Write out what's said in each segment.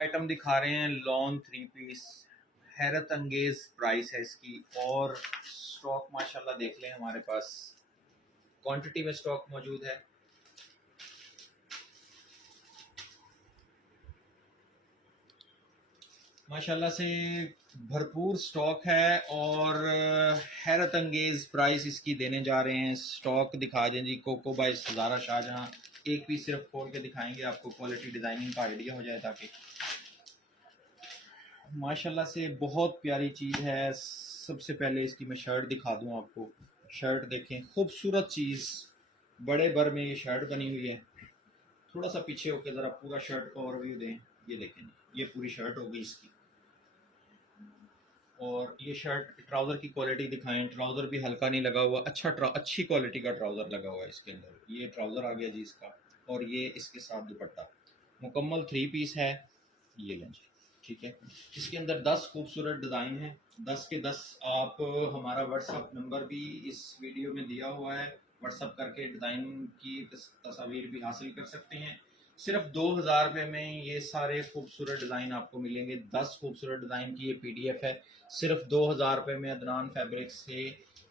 Item दिखा रहे हैं लॉन 3 पीस, हैरत अंगेज प्राइस है इसकी। और स्टॉक माशाल्लाह देख लें, हमारे पास क्वांटिटी में स्टॉक मौजूद है। माशाल्लाह से भरपूर स्टॉक है और हैरत अंगेज प्राइस इसकी देने जा रहे हैं। स्टॉक दिखा दें जी, कोको बाय ज़ारा शाहजहां। एक पीस सिर्फ खोल के दिखाएंगे आपको, क्वालिटी डिज़ाइनिंग का आइडिया हो जाए ताकि। माशाल्लाह से बहुत प्यारी चीज़ है। सबसे पहले इसकी मैं शर्ट दिखा दूं आपको। शर्ट देखें, खूबसूरत चीज़, बड़े बर में ये शर्ट बनी हुई है। थोड़ा सा पीछे होकर ज़रा पूरा शर्ट का ओवरव्यू दें। ये देखें, ये पूरी शर्ट होगी इसकी। और ये शर्ट ट्राउज़र की क्वालिटी दिखाएं। ट्राउज़र भी हल्का नहीं लगा हुआ, अच्छी क्वालिटी का ट्राउज़र लगा हुआ है इसके अंदर। ये ट्राउज़र आ गया जी इसका, और ये इसके साथ दुपट्टा। मुकम्मल 3 पीस है। ये लें जी, ठीक है। इसके अंदर 10 खूबसूरत डिज़ाइन हैं। 10 के 10 आप, हमारा व्हाट्सअप नंबर भी इस वीडियो में दिया हुआ है, व्हाट्सअप करके डिज़ाइन की तस्वीर भी हासिल कर सकते हैं। सिर्फ 2000 रुपये में ये सारे खूबसूरत डिज़ाइन आपको मिलेंगे। 10 खूबसूरत डिज़ाइन की ये PDF है। सिर्फ 2000 रुपये में अदनान फैब्रिक से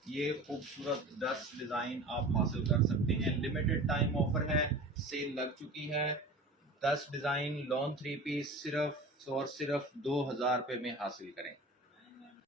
ये खूबसूरत 10 डिज़ाइन आप हासिल कर सकते हैं। लिमिटेड टाइम ऑफर है, सेल लग चुकी है। 10 डिज़ाइन लॉन 3 पीस सिर्फ और सिर्फ 2000 रुपये में हासिल करें।